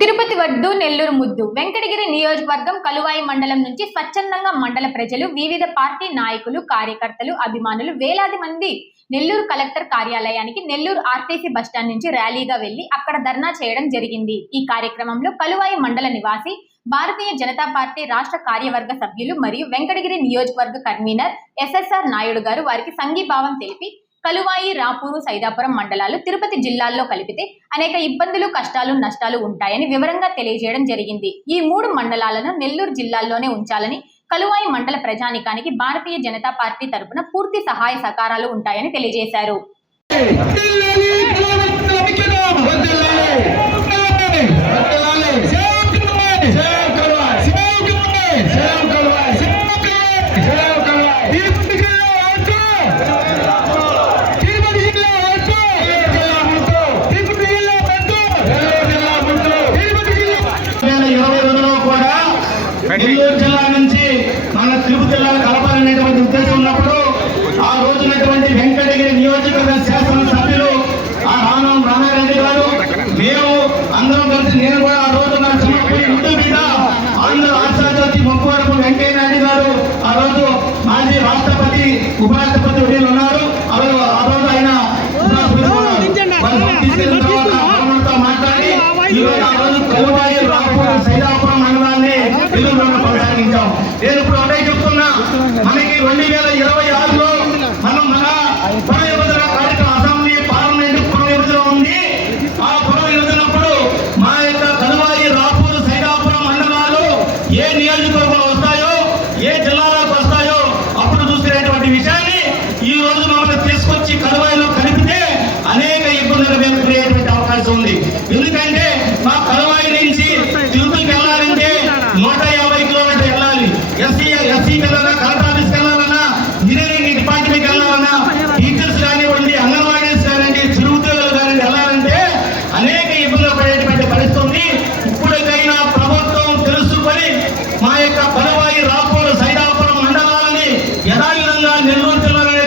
తిరుపతి వడ్డు నెల్లూరు ముద్దు. వెంకటగిరి నియోజకవర్గం కలువాయి మండలం నుంచి స్వచ్ఛందంగా మండల ప్రజలు వివిధ పార్టీ నాయకులు కార్యకర్తలు అభిమానులు వేలాది మంది నెల్లూరు కలెక్టర్ కార్యాలయానికి నెల్లూరు ఆర్టీసీ బస్టాండ్ నుంచి ర్యాలీగా వెళ్ళి అక్కడ ధర్నా చేయడం జరిగింది. ఈ కార్యక్రమంలో కలువాయి మండల నివాసి భారతీయ జనతా పార్టీ రాష్ట్ర కార్యవర్గ సభ్యులు మరియు వెంకటగిరి నియోజకవర్గ కన్వీనర్ ఎస్ఎస్ఆర్ నాయుడు గారు వారికి సంఘీభావం తెలిపి కలువాయి రాపూరు సైదాపురం మండలాలు తిరుపతి జిల్లాల్లో కలిపితే అనేక ఇబ్బందులు కష్టాలు నష్టాలు ఉంటాయని వివరంగా తెలియజేయడం జరిగింది ఈ మూడు మండలాలను నెల్లూరు జిల్లాల్లోనే ఉంచాలని కలువాయి మండల ప్రజానికానికి భారతీయ జనతా పార్టీ తరపున పూర్తి సహాయ సహకారాలు ఉంటాయని తెలియజేశారు రాష్ట్రపతి ఉపరాష్ట్రపతి వీళ్ళు ఉన్నారు. రోజు ఆ రోజు ఆయన మాట్లాడి ఈ రోజు ఆ రోజు సైదాపురం మండలాన్ని కొనసాగించాం నేను ఇప్పుడు ఒకటే చెప్తున్నా. మనకి రెండు వేల ఇరవై ఆరులో నెరవేర్చుకునేటువంటి అవకాశం ఉంది. ఎందుకంటే మా కలవాయి నుంచి తిరుపతికి వెళ్ళాలంటే నూట యాభై కిలోమీటర్ వెళ్ళాలి. ఎస్సీ ఎస్సీ వెళ్ళాలన్నా కలెక్టర్ ఆఫీస్కి వెళ్ళాలన్నా ఇంజనీరింగ్ డిపార్ట్మెంట్కి వెళ్ళాలన్నా టీచర్స్ కానివ్వండి అంగన్వాడీస్ కానివ్వండి చిరుద్యోగులు కానివ్వండి వెళ్ళాలంటే అనేక ఇబ్బందులు పడేటువంటి పరిస్థితి ఉంది. ఇప్పటికైనా ప్రభుత్వం తెలుసుకొని మా యొక్క బలవాయి రాపూరు సైదాపురం మండలాలని యథావిధంగా నెల్లూరు జిల్లాలోనే